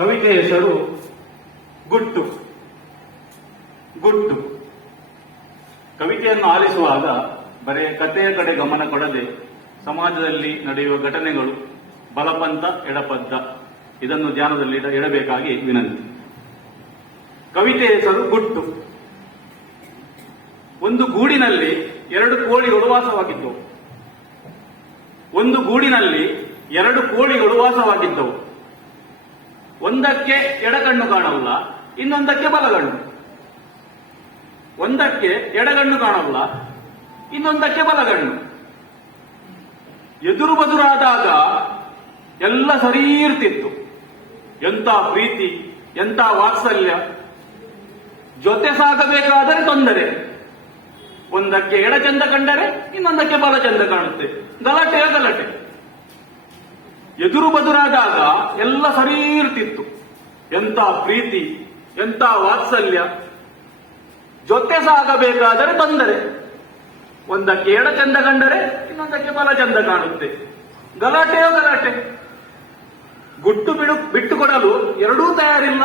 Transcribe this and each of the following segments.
ಕವಿತೆ ಹೆಸರು ಗುಟ್ಟು. ಗುಟ್ಟು ಕವಿತೆಯನ್ನು ಆಲಿಸುವಾಗ ಬರೇ ಕಥೆಯ ಕಡೆ ಗಮನ ಕೊಡದೆ ಸಮಾಜದಲ್ಲಿ ನಡೆಯುವ ಘಟನೆಗಳು ಬಲಪಂಥ ಎಡಪಂಥ ಇದನ್ನು ಧ್ಯಾನದಲ್ಲಿ ಇಡಬೇಕಾಗಿ ವಿನಂತಿ. ಕವಿತೆ ಹೆಸರು ಗುಟ್ಟು. ಒಂದು ಗೂಡಿನಲ್ಲಿ 2 ಕೋಳಿಗಳು ವಾಸವಾಗಿದ್ದವು. ಒಂದು ಗೂಡಿನಲ್ಲಿ 2 ಕೋಳಿಗಳು ವಾಸವಾಗಿದ್ದವು. ಒಂದಕ್ಕೆ ಎಡಗಣ್ಣು ಕಾಣಲ್ಲ, ಇನ್ನೊಂದಕ್ಕೆ ಬಲಗಣ್ಣು. ಒಂದಕ್ಕೆ ಎಡಗಣ್ಣು ಕಾಣಲ್ಲ, ಇನ್ನೊಂದಕ್ಕೆ ಬಲಗಣ್ಣು. ಎದುರು ಬದುರಾದಾಗ ಎಲ್ಲ ಸರಿ ಇರ್ತಿತ್ತು. ಎಂಥ ಪ್ರೀತಿ, ಎಂಥ ವಾತ್ಸಲ್ಯ. ಜೊತೆ ಸಾಗಬೇಕಾದರೆ ತೊಂದರೆ. ಒಂದಕ್ಕೆ ಎಡ ಚಂದ ಕಂಡರೆ ಇನ್ನೊಂದಕ್ಕೆ ಬಲ ಚಂದ ಕಾಣುತ್ತೆ. ಗಲಾಟೆಯ ಗಲಾಟೆ. ಎದುರು ಬದುರಾದಾಗ ಎಲ್ಲ ಸರಿ ಇರ್ತಿತ್ತು. ಎಂಥ ಪ್ರೀತಿ, ಎಂಥ ವಾತ್ಸಲ್ಯ. ಜೊತೆ ಸಾಗಬೇಕಾದರೆ ತೊಂದರೆ. ಒಂದಕ್ಕೆ ಎಡ ಚಂದ ಕಂಡರೆ ಇನ್ನೊಂದಕ್ಕೆ ಬಲ ಚಂದ ಕಾಣುತ್ತೆ. ಗಲಾಟೆಯೋ ಗಲಾಟೆ. ಗುಟ್ಟು ಬಿಟ್ಟು ಕೊಡಲು ಎರಡೂ ತಯಾರಿಲ್ಲ.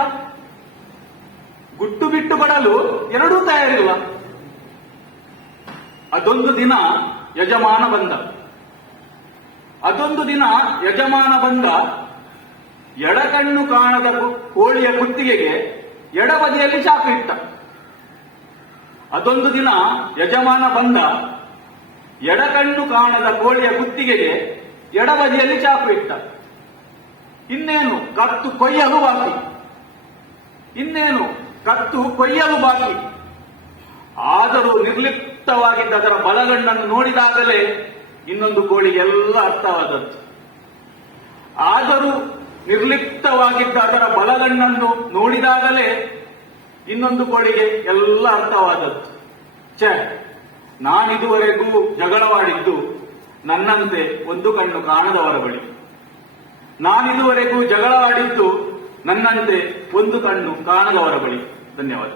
ಗುಟ್ಟು ಬಿಟ್ಟು ಕೊಡಲು ಎರಡೂ ತಯಾರಿಲ್ಲ. ಅದೊಂದು ದಿನ ಯಜಮಾನ ಬಂದ. ಅದೊಂದು ದಿನ ಯಜಮಾನ ಬಂದ. ಎಡಕಣ್ಣು ಕಾಣದ ಕೋಳಿಯ ಕುತ್ತಿಗೆಗೆ ಎಡಬದಿಯಲ್ಲಿ ಚಾಕು ಇಟ್ಟ. ಅದೊಂದು ದಿನ ಯಜಮಾನ ಬಂದ. ಎಡಕಣ್ಣು ಕಾಣದ ಕೋಳಿಯ ಕುತ್ತಿಗೆಗೆ ಎಡಬದಿಯಲ್ಲಿ ಚಾಕು ಇಟ್ಟ. ಇನ್ನೇನು ಕತ್ತು ಕೊಯ್ಯಲು ಬಾಕಿ. ಇನ್ನೇನು ಕತ್ತು ಕೊಯ್ಯಲು ಬಾಕಿ. ಆದರೂ ನಿರ್ಲಿಪ್ತವಾಗಿದ್ದ ಅದರ ಬಲಗಣ್ಣನ್ನು ನೋಡಿದಾಗಲೇ ಇನ್ನೊಂದು ಕೋಳಿಗೆ ಎಲ್ಲ ಅರ್ಥವಾದದ್ದು. ಆದರೂ ನಿರ್ಲಿಪ್ತವಾಗಿದ್ದ ಅದರ ಬಲಗಣ್ಣನ್ನು ನೋಡಿದಾಗಲೇ ಇನ್ನೊಂದು ಕೋಳಿಗೆ ಎಲ್ಲ ಅರ್ಥವಾದದ್ದು. ನಾನಿದುವರೆಗೂ ಜಗಳವಾಡಿದ್ದು ನನ್ನಂತೆ ಒಂದು ಕಣ್ಣು ಕಾಣದವರ ಬಳಿ. ನಾನಿದುವರೆಗೂ ಜಗಳವಾಡಿದ್ದು ನನ್ನಂತೆ ಒಂದು ಕಣ್ಣು ಕಾಣದವರ ಬಳಿ. ಧನ್ಯವಾದ.